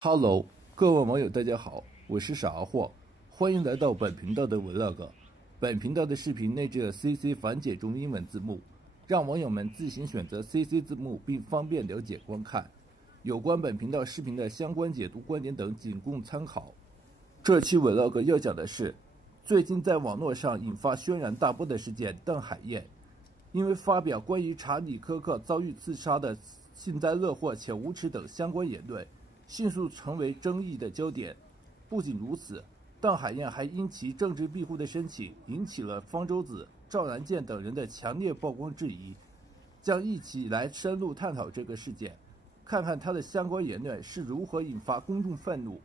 Hello， 各位網友大家好，我是傻貨，歡迎來到本頻道的 Vlog。本頻道的視頻內置了 CC 繁簡中英文字幕，讓網友們自行選擇 CC 字幕並方便了解觀看。有關本頻道視頻的相關解讀觀點等僅供參考。這期 Vlog 要講的是最近在網絡上引發軒然大波的事件鄧海燕，因為發表關於查理·科克遭遇刺殺的幸災樂禍且無恥等相關言論，迅速成為爭議的焦點。不僅如此，鄧海燕還因其政治庇護的申請引起了方舟子、趙然健等人的強烈曝光質疑，將一起來深入探討這個事件，看看他的相關言論是如何引發公眾憤怒，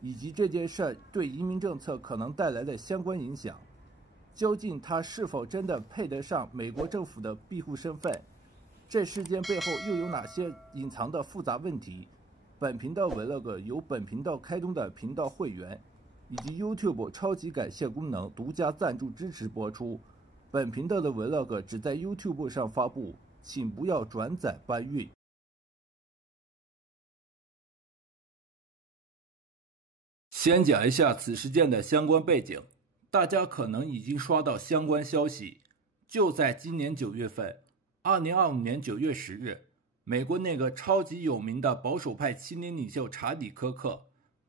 以及這件事對移民政策可能帶來的相關影響。究竟他是否真的配得上美國政府的庇護身份？這事件背後又有哪些隱藏的複雜問題？本頻道 Vlog 由本頻道開通的頻道會員以及 YouTube 超級感謝功能獨家贊助支持播出。本頻道的 Vlog 只在 YouTube 上發布，請不要轉載搬運。先講一下此事件的相關背景，大家可能已經刷到相關消息。就在今年9月份，2025年9月10日，美國那個超級有名的保守派青年領袖查理·科克，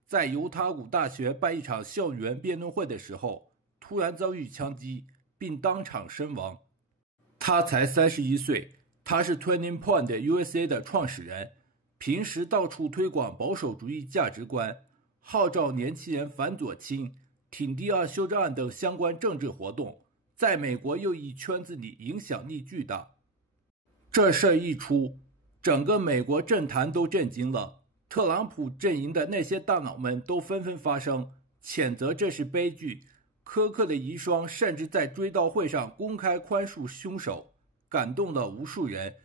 在猶他谷大學辦一場校園辯論會的時候，突然遭遇槍擊，並當場身亡。他才31歲，他是 Turning Point USA 的創始人，平時到處推廣保守主義價值觀，號召年輕人反左傾、挺第二修正案等相關政治活動，在美國右翼圈子裡影響力巨大。這事一出，整個美國政壇都震驚了，特朗普陣營的那些大佬們都紛紛發聲，譴責這是悲劇。科克的遺孀甚至在追悼會上公開寬恕兇手，感動了無數人。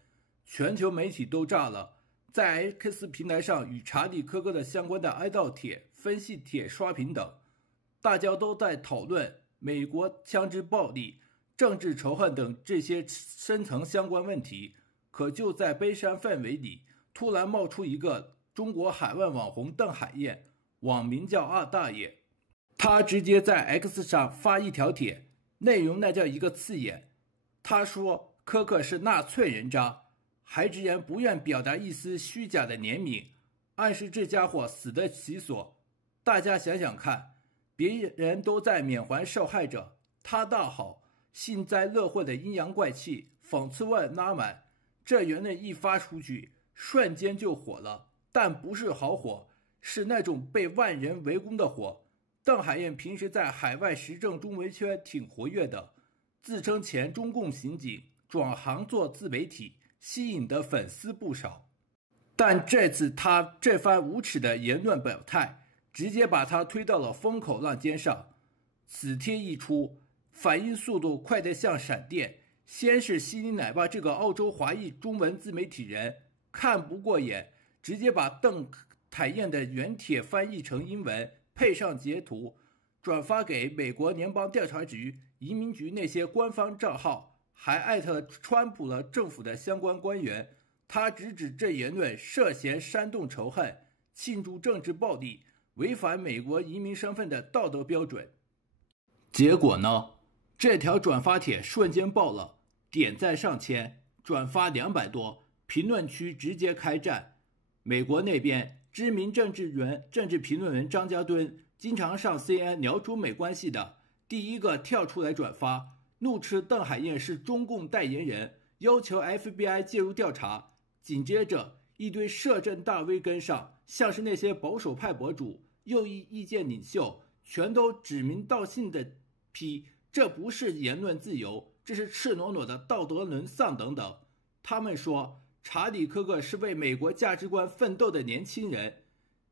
全球媒體都炸了，在 X 平台上與查理·科克的相關的哀悼帖、分析帖刷屏等，大家都在討論美國槍支暴力、政治仇恨等這些深層相關問題。可就在悲傷氛圍裡，突然冒出一個中國海外網紅鄧海燕，網名叫二大爺。他直接在 X 上發一條帖，內容那叫一個刺眼。他說科克是納粹人渣，還直言不願表達一絲虛假的憐憫，暗示這家伙死得其所。大家想想看，別人都在緬懷受害者，他倒好，幸災樂禍的陰陽怪氣，諷刺味拉滿。這言論一發出去，瞬間就火了，但不是好火，是那種被萬人圍攻的火。鄧海燕平時在海外時政中文圈挺活躍的，自稱前中共刑警，轉行做自媒體，吸引的粉絲不少。但這次他這番無恥的言論表態，直接把他推到了風口浪尖上。此帖一出，反應速度快得像閃電。先是悉尼奶爸這個澳洲華裔中文自媒體人看不過眼，直接把鄧海燕的原帖翻譯成英文，配上截圖，轉發給美國聯邦調查局、移民局那些官方賬號，還艾特了川普了政府的相關官員。他直指這言論涉嫌煽動仇恨、慶祝政治暴力，違反美國移民身份的道德標準。結果呢？這條轉發帖瞬間爆了。點讚上千，轉發200多，評論區直接開戰。美國那邊，知名政治評論人張家敦，經常上 CNN 聊中美關係的，第一個跳出來轉發，怒斥鄧海燕是中共代言人，要求 FBI 介入調查。緊接着，一堆攝政大 V 跟上，像是那些保守派博主、右翼意見領袖，全都指名道姓的批，這不是言論自由，這是赤裸裸的道德淪喪等等。他們說查理·科克是為美國價值觀奮鬥的年輕人，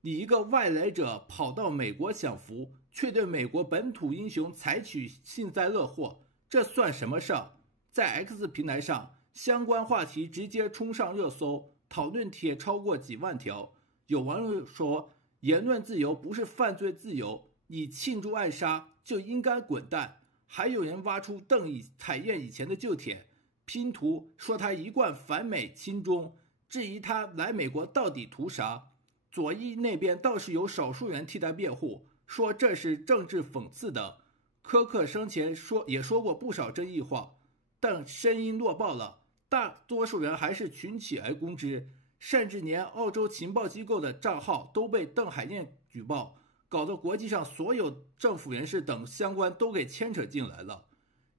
你一個外來者跑到美國享福，卻對美國本土英雄採取幸災樂禍，這算什麼事兒？在 X 平台上，相關話題直接衝上熱搜，討論帖超過幾萬條。有網友說，言論自由不是犯罪自由，你慶祝暗殺就應該滾蛋。還有人挖出鄧海燕以前的舊帖，拼圖說他一貫反美親中，質疑他來美國到底圖啥。左翼那邊倒是有少數人替他辯護，說這是政治諷刺的。柯克生前也說過不少爭議話，但聲音落爆了，大多数人還是群起而攻之，甚至连澳洲情報機構的賬號都被鄧海燕舉報，搞得國際上所有政府人士等相關都給牽扯進來了。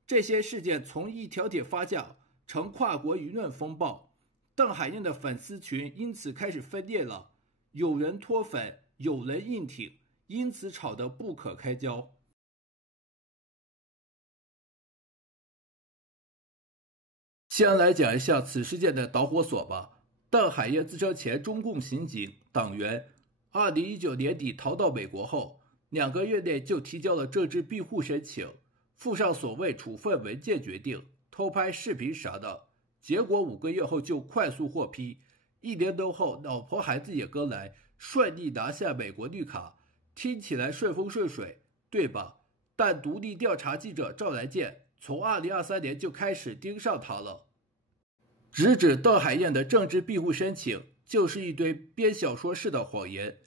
這些事件從一條鐵發酵成跨國輿論風暴，鄧海燕的粉絲群因此開始分裂了，有人脫粉，有人硬挺，因此吵得不可開交。先來講一下此事件的導火索吧。鄧海燕自稱前中共刑警黨員，2019年底逃到美國後，2個月內就提交了政治庇護申請，附上所謂處分文件決定，偷拍視頻啥的，結果5個月後就快速獲批，1年多後老婆孩子也跟來，順利拿下美國綠卡，聽起來順風順水，對吧？但獨立調查記者趙蘭健從2023年就開始盯上他了，直指鄧海燕的政治庇護申請就是一堆編小說式的謊言。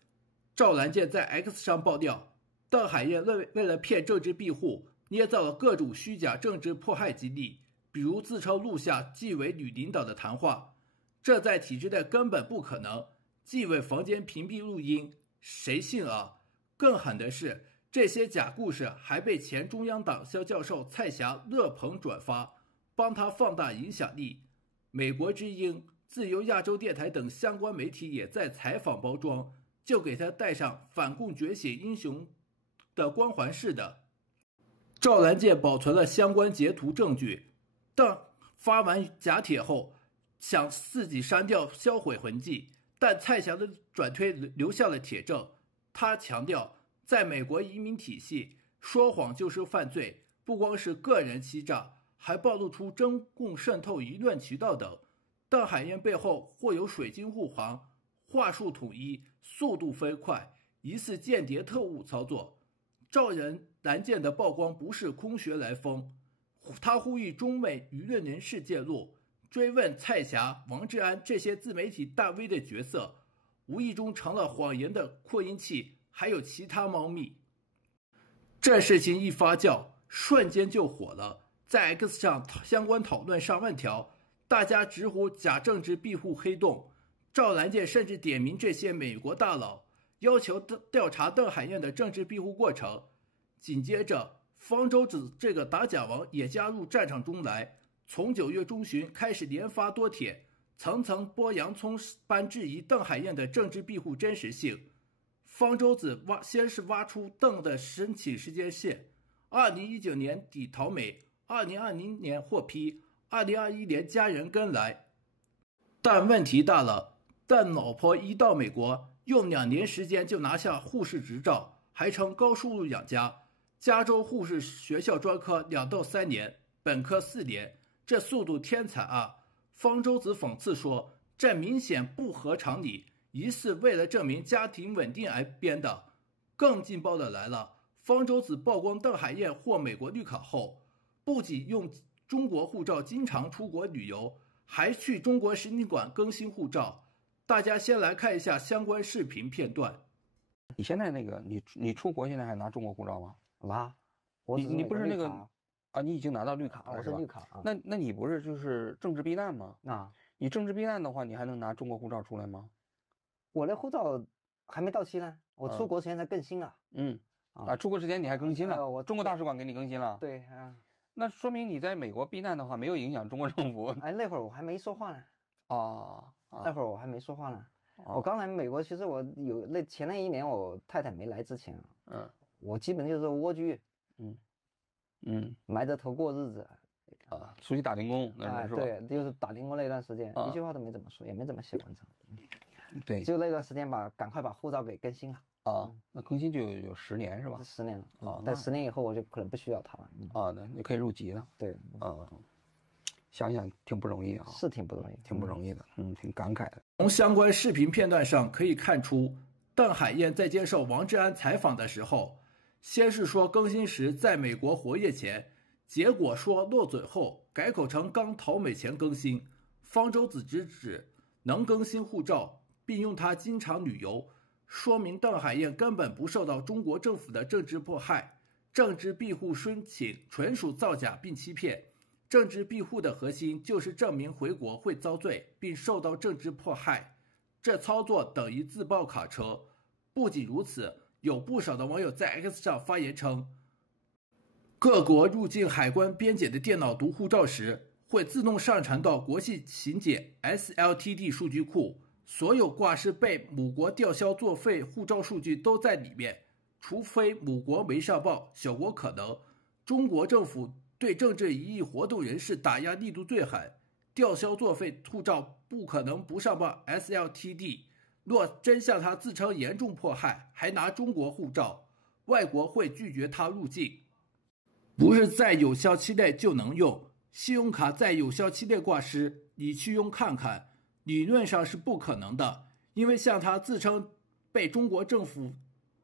趙蘭健在 X 上爆料，鄧海燕為了騙政治庇護，捏造了各種虛假政治迫害經歷，比如自稱錄下紀委女領導的談話，這在體制內根本不可能，紀委房間屏蔽錄音，誰信啊？更狠的是，這些假故事還被前中央黨校教授蔡霞熱捧轉發，幫他放大影響力。美國之音、自由亞洲電台等相關媒體也在採訪包裝，就給他帶上反共覺醒英雄的光環似的。趙蘭健保存了相關截圖證據，但發完假帖後想自己刪掉銷毀痕跡，但蔡霞的轉推留下了帖證。他強調，在美國移民體系，說謊就是犯罪，不光是個人欺詐，還暴露出中共滲透輿論渠道等。鄧海燕背後或有水軍護航，話術統一，速度飛快，疑似間諜特務操作。趙蘭健的曝光不是空穴來風，他呼籲中美輿論人士介入，追問蔡霞、王志安這些自媒體大 V 的角色，無意中成了謊言的擴音器，還有其他貓膩。這事情一發酵，瞬間就火了，在 X 上相關討論上萬條，大家直呼假政治庇護黑洞。趙蘭健甚至點名這些美國大佬，要求調查鄧海燕的政治庇護過程。緊接着，方舟子這個打假王也加入戰場中來，從9月中旬開始連發多帖，層層剝洋蔥般質疑鄧海燕的政治庇護真實性。方舟子先是挖出鄧的申請時間線，2019年底逃美，2020年獲批，2021年家人跟來。但問題大了，鄧老婆一到美國，用2年時間就拿下護士執照，還成高收入養家。加州護士學校專科2到3年，本科4年，這速度天才啊！方舟子諷刺說，這明顯不合常理，疑似為了證明家庭穩定而編的。更勁爆的來了，方舟子曝光鄧海燕獲美國綠卡後，不僅用中國護照經常出國旅遊，還去中國使領館更新護照。大家先來看一下相關視頻片段。你現在那個你出國现在還拿中國護照嗎？拿，你不是那個啊？你已經拿到綠卡了，我是綠卡啊。那你不是就是政治避難嗎？啊，你政治避難的話，你還能拿中國護照出來嗎？我的護照還沒到期呢，我出國前才更新了。出國之前你還更新了？我中國大使馆給你更新了。对啊，那說明你在美國避難的話沒有影響中國政府。哎，那會兒我還沒說話呢。那會兒我還沒說話呢。我剛來美國，其實我有前那1年我太太沒來之前，我基本就是蝸居，埋着頭過日子，出去打零工，那是吧？对，就是打零工那段时间，一句话都没怎麼說，也沒怎麼寫文章，對，就那段時间趕快把護照給更新了。那更新就有10年是吧？10年了。但10年以後我就可能不需要它了。那你可以入籍了。對，想想挺不容易啊，是挺不容易，挺不容易的，挺感慨的。從相關視頻片段上可以看出，鄧海燕在接受王志安採訪的時候，先是說更新時在美國活躍前，結果說落嘴後改口成剛逃美前更新。方舟子直指能更新護照，並用它經常旅遊，說明鄧海燕根本不受到中国政府的政治迫害，政治庇護申請純屬造假並欺騙。政治庇護的核心就是證明回國會遭罪並受到政治迫害，這操作等於自爆卡車。不僅如此，有不少的網友在 X 上發言稱，各國入境海關邊檢的電腦讀護照時，會自動上傳到國際勤檢 SLTD 數據庫，所有掛失被母國吊銷作廢護照數據都在裡面，除非母國沒上報，小國可能。中國政府對政治異議活動人士打壓力度最狠，吊銷作廢護照不可能不上報 SLTD， 若真向他自稱嚴重迫害，還拿中國護照，外國會拒絕他入境。不是在有效期內就能用，信用卡在有效期內掛失，你去用看看，理論上是不可能的，因為像他自稱被中国政府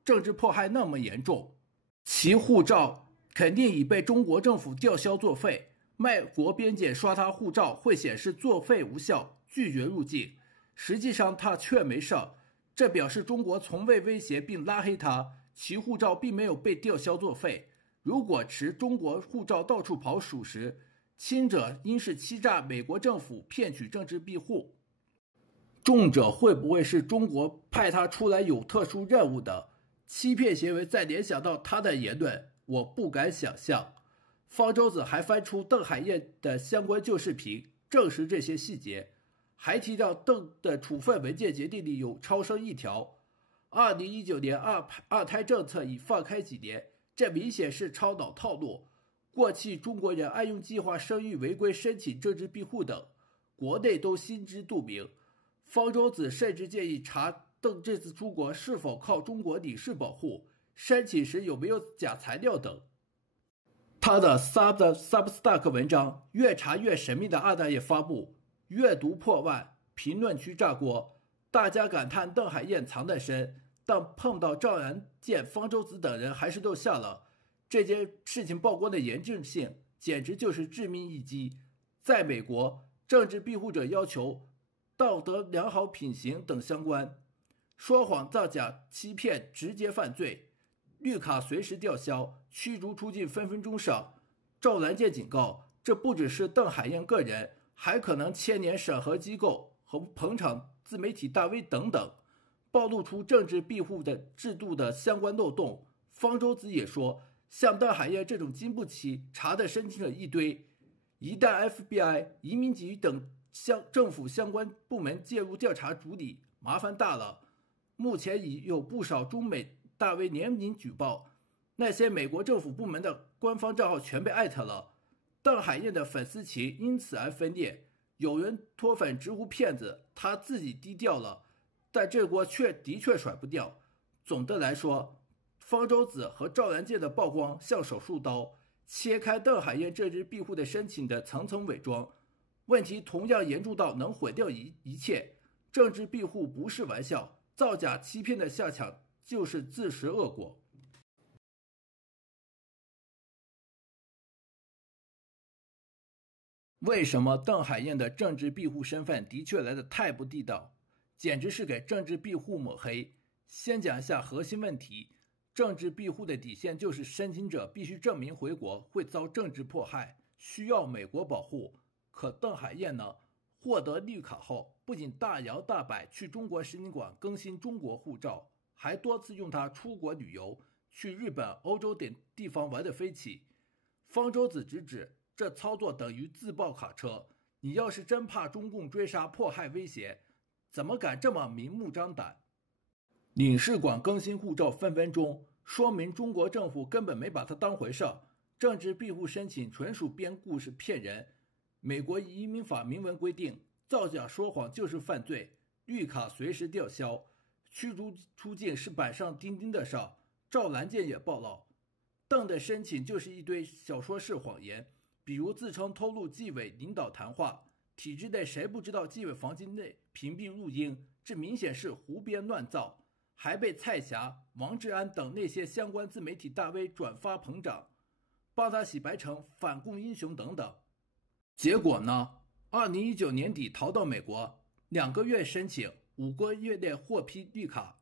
政治迫害那麼嚴重，其護照肯定已被中国政府吊銷作廢，外國邊檢刷他護照會顯示作廢無效，拒絕入境。實際上他卻沒上，這表示中國從未威脅並拉黑他，其護照並沒有被吊銷作廢。如果持中國護照到處跑屬實，輕者應是欺詐美國政府騙取政治庇護，重者會不會是中國派他出來有特殊任務的？欺騙行為再聯想到他的言論，我不敢想象。方舟子還翻出鄧海燕的相關舊視頻，證實這些細節，還提到鄧的處分文件決定裡有超生一條。2019年二胎政策已放開幾年，這明顯是超腦套路。過去中國人愛用計劃生育違規申請政治庇護等，國內都心知肚明。方舟子甚至建議查鄧這次出國是否靠中國領事保護，申請時有沒有假材料等。他的 Substack 文章越查越神秘的二代也發布，閱讀破萬，評論區炸鍋，大家感嘆鄧海燕藏得深，但碰到趙然健、方舟子等人還是都笑了。這件事情曝光的嚴重性簡直就是致命一擊。在美國，政治庇護者要求道德良好品行等相關，說謊造假欺騙直接犯罪，綠卡隨時吊銷，驅逐出境分分鐘上。趙然健警告，這不只是鄧海燕個人，還可能牽連審核機構和捧場自媒體大 V 等等，暴露出政治庇護的制度的相關漏洞。方舟子也說，像鄧海燕這種經不起查的申請者一堆，一旦 FBI、移民局等政府相關部門介入調查處理，麻煩大了。目前已有不少中美大 V 聯名舉報，那些美國政府部門的官方賬號全被艾特了。鄧海燕的粉絲群因此而分裂，有人脫粉直呼騙子，他自己低調了，但這鍋的確甩不掉。總的來說，方舟子和趙然健的曝光像手術刀，切開鄧海燕政治庇護的申請的層層偽裝，問題同樣嚴重到能毀掉一切。政治庇護不是玩笑，造假欺騙的下場就是自食惡果。為什麼鄧海燕的政治庇護身份的確來得太不地道，簡直是給政治庇護抹黑？先講一下核心問題。政治庇護的底線就是申請者必須證明回國會遭政治迫害，需要美國保護。可鄧海燕呢，獲得綠卡後，不僅大搖大擺去中國使領館更新中國護照，還多次用它出國旅遊，去日本、歐洲等地方玩得飛起。方舟子直指這操作等於自爆卡車，你要是真怕中共追殺、迫害、威脅，怎麼敢這麼明目張膽？領事館更新護照分分鐘，說明中國政府根本沒把它當回事。政治庇護申請純屬編故事騙人。美國移民法明文規定，造假說謊就是犯罪，綠卡隨時吊銷，驅逐出境是板上釘釘的事。趙然健也爆料，鄧的申請就是一堆小說式謊言，比如自稱偷錄紀委領導談話，體制內誰不知道紀委房間內屏蔽錄音，這明顯是胡編亂造。還被蔡霞、王志安等那些相關自媒體大 V 轉發捧場，幫他洗白成反共英雄等等。結果呢？2019年底逃到美國，2個月申請，5個月內獲批綠卡。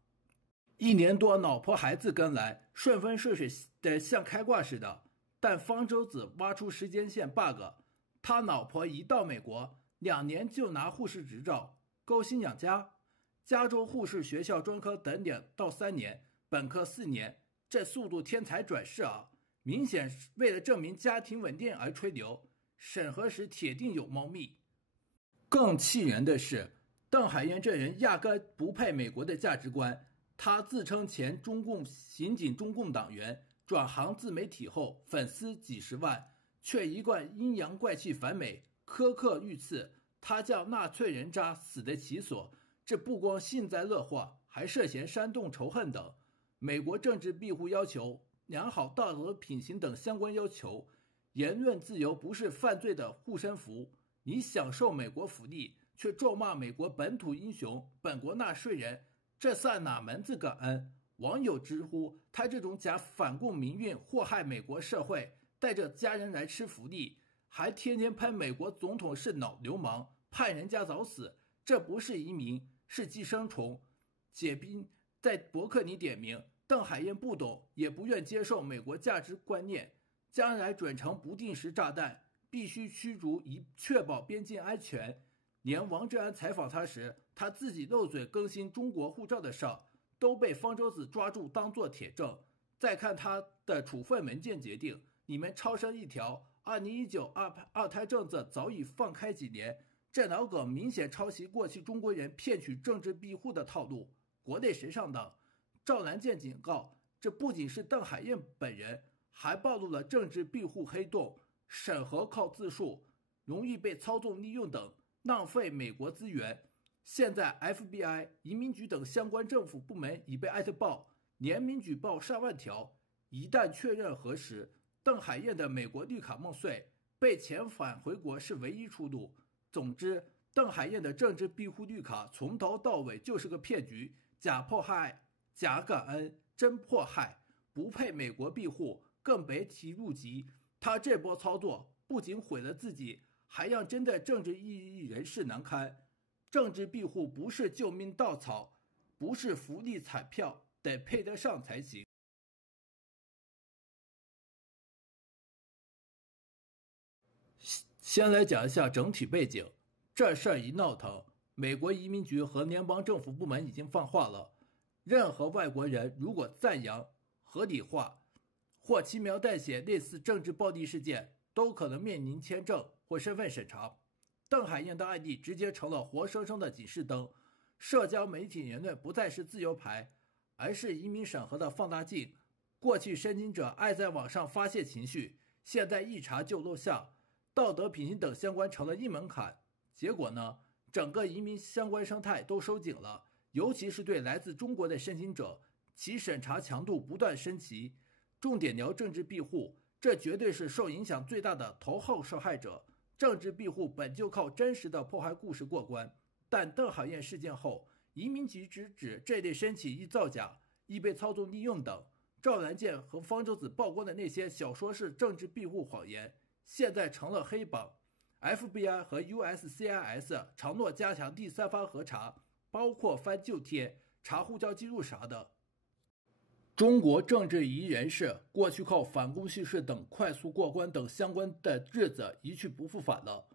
1年多，老婆孩子跟來，順風順水的像開掛似的。但方舟子挖出時間線 bug， 他老婆一到美國，2年就拿護士執照，勾心養家。加州護士學校專科等2到3年，本科4年，這速度天才轉世啊！明顯為了證明家庭穩定而吹牛，審核時鐵定有貓膩。更氣人的是，鄧海燕這人壓根不配美國的價值觀。他自稱前中共刑警中共黨員，轉行自媒體後粉絲幾十萬，卻一貫陰陽怪氣反美，苛刻遇刺。他叫納粹人渣死得其所，這不光幸災樂禍，還涉嫌煽動仇恨等。美國政治庇護要求、良好道德品行等相關要求，言論自由不是犯罪的護身符。你享受美國福利，卻咒罵美國本土英雄、本國納稅人，這算哪門子感恩？網友直呼他這種假反共民運禍害美國社會，帶着家人來吃福利，還天天噴美國總統是老流氓，盼人家早死，這不是移民，是寄生蟲。解斌在博客裡點名，鄧海燕不懂也不願接受美國價值觀念，將來準成不定時炸彈，必須驅逐以確保邊境安全。連王志安採訪他時，他自己漏嘴更新中國護照的事，都被方舟子抓住當作鐵證。再看他的處分文件決定，裡面超生一條2019二胎政策早已放開幾年，這老梗明顯抄襲過去中國人騙取政治庇護的套路。國內誰上當？趙蘭健警告，這不僅是鄧海燕本人，還暴露了政治庇護黑洞，審核靠字數，容易被操縱利用等，浪費美國資源。現在 FBI、移民局等相關政府部門已被艾特爆，聯名舉報上萬條。一旦確認核實，鄧海燕的美國綠卡夢碎，被遣返回國是唯一出路。總之，鄧海燕的政治庇護綠卡從頭到尾就是個騙局，假迫害、假感恩，真迫害，不配美國庇護，更別提入籍。他這波操作不僅毀了自己，還讓真的政治異議人士難堪。政治庇護不是救命稻草，不是福利彩票，得配得上才行。先來講一下整體背景。這事兒一鬧騰，美國移民局和聯邦政府部門已經放話了，任何外國人如果讚揚、合理化或輕描淡寫類似政治暴力事件，都可能面臨簽證或身份審查。鄧海燕的案例直接成了活生生的警示燈，社交媒體言論不再是自由牌，而是移民審核的放大鏡。過去申請者愛在網上發洩情緒，現在一查就露相，道德品行等相關成了硬門檻。結果呢，整個移民相關生態都收緊了，尤其是對來自中國的申請者，其審查強度不斷升級。重點聊政治庇護，這絕對是受影響最大的頭號受害者。政治庇護本就靠真實的迫害故事過關，但鄧海燕事件後，移民局直指這類申請易造假、易被操縱利用等。趙蘭健和方舟子曝光的那些小說式政治庇護謊言，現在成了黑榜。FBI 和 USCIS 承諾加強第三方核查，包括翻舊貼、查護照記錄啥的。中國政治異議人士過去靠反共敘事等快速過關等相關的日子一去不復返了。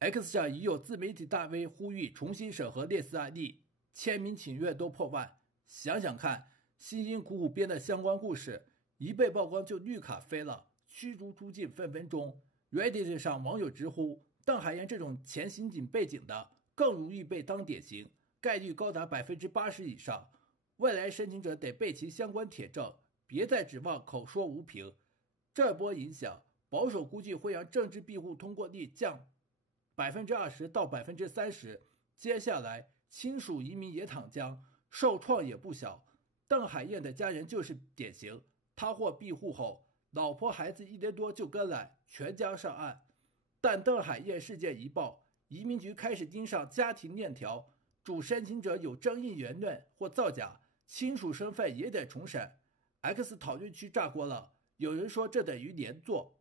X 上已有自媒體大 V 呼籲重新審核類似案例，簽名請願都破萬。想想看，辛辛苦苦編的相關故事，一被曝光就綠卡飛了，驅逐出境分分鐘。Reddit 上網友直呼，鄧海燕這種前刑警背景的更容易被當典型，概率高達80%以上。未來申請者得備齊相關鐵證，別再指望口說無憑。這波影響，保守估計會讓政治庇護通過率降20%到30%。接下來，親屬移民也躺槍，受創也不小。鄧海燕的家人就是典型，他獲庇護後，老婆孩子1年多就跟來，全家上岸。但鄧海燕事件一爆，移民局開始盯上家庭鏈條，主申請者有爭議言論或造假，親屬身份也得重審。X 討論區炸鍋了，有人說這等於連坐，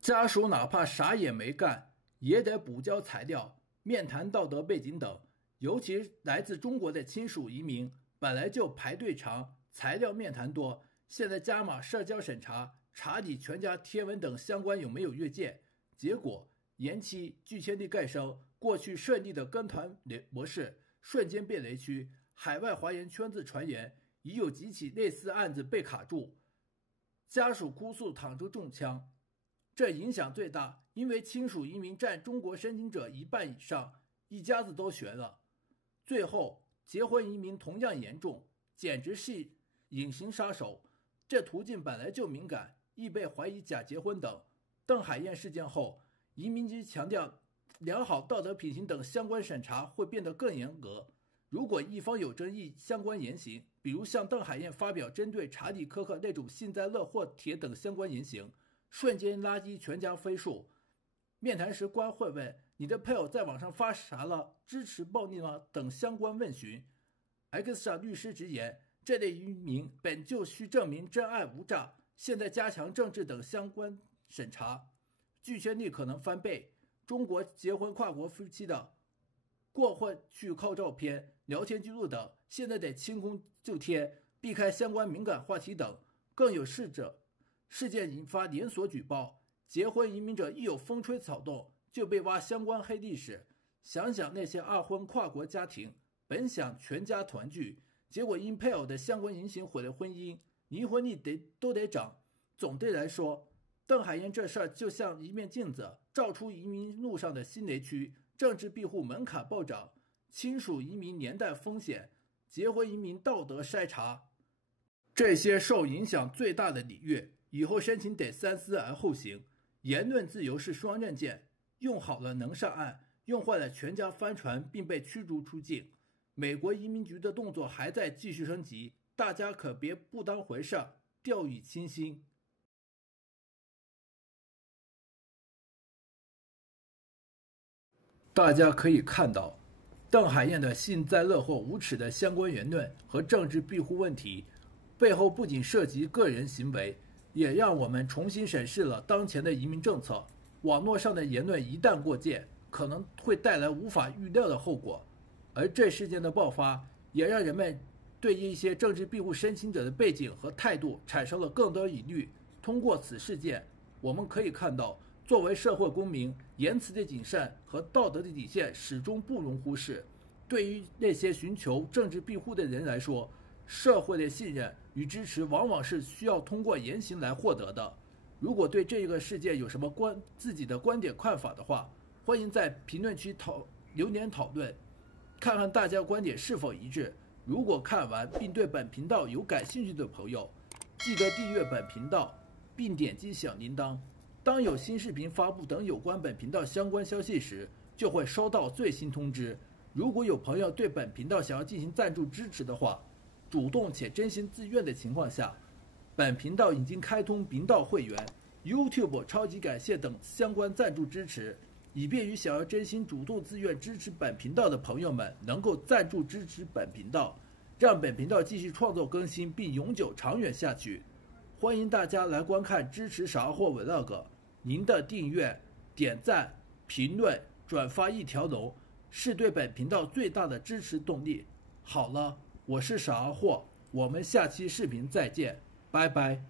家屬哪怕啥也沒幹，也得補交材料、面談道德背景等。尤其來自中國的親屬移民，本來就排隊長，材料面談多，現在加碼社交審查，查你全家貼文等相關有沒有越界，結果延期拒簽率蓋升，過去順利的跟團模式瞬間變雷區，海外華人圈子傳言已有幾起類似案子被卡住，家屬哭訴躺着中槍。這影響最大，因為親屬移民占中國申請者一半以上，一家子都懸了。最後結婚移民同樣嚴重，簡直是隱形殺手。這途徑本來就敏感，易被懷疑假結婚等。鄧海燕事件後，移民局強調良好道德品行等相關審查會變得更嚴格。如果一方有爭議相關言行，比如像鄧海燕發表針對查理科克那種幸災樂禍帖等相關言行，瞬間拉低全家分數。面談時官會問你的配偶在網上發啥了，支持暴力嗎等相關問詢。X 上律師直言，這類移民本就需證明真愛無詐，現在加強政治等相關審查，拒簽率可能翻倍。中國結婚跨國夫妻的過婚去靠照片、聊天記錄等，現在得清空就貼，避開相關敏感話題等。更有事件引發連鎖舉報，結婚移民者一有風吹草動就被挖相關黑歷史。想想那些二婚跨國家庭，本想全家團聚，結果因配偶的相關言行毀了婚姻，離婚率都得漲。總的來說，鄧海燕這事兒就像一面鏡子，照出移民路上的新雷區，政治庇護門檻暴漲，親屬移民年代風險，結婚移民道德篩查，這些受影響最大的領域，以後申請得三思而後行。言論自由是雙刃劍，用好了能上岸，用壞了全家翻船並被驅逐出境。美國移民局的動作還在繼續升級，大家可別不當回事，掉以輕心。大家可以看到，鄧海燕的幸災樂禍、無恥的相關言論和政治庇護問題，背後不僅涉及個人行為，也讓我們重新審視了當前的移民政策。網絡上的言論一旦過界，可能會帶來無法預料的後果。而這事件的爆發，也讓人們對一些政治庇護申請者的背景和態度產生了更多疑慮。通過此事件，我們可以看到，作為社會公民，言辭的謹慎和道德的底線始終不容忽視。對於那些尋求政治庇護的人來說，社會的信任與支持往往是需要通過言行來獲得的。如果對這個事件有什麼自己的觀點看法的話，歡迎在評論區留言討論，看看大家觀點是否一致。如果看完並對本頻道有感興趣的朋友，記得訂閱本頻道並點擊小鈴鐺，當有新視頻發布等有關本頻道相關消息時，就會收到最新通知。如果有朋友对本頻道想要進行贊助支持的話，主動且真心自願的情況下，本頻道已經開通頻道會員、YouTube 超級感謝等相關贊助支持，以便於想要真心主動自願支持本頻道的朋友們能夠贊助支持本頻道，讓本頻道繼續創作更新並永久長遠下去。歡迎大家來觀看支持傻貨 Vlog， 您的訂閱、點讚、評論、轉發一條龍，是對本頻道最大的支持動力。好了，我是傻貨，我們下期視頻再見，拜拜。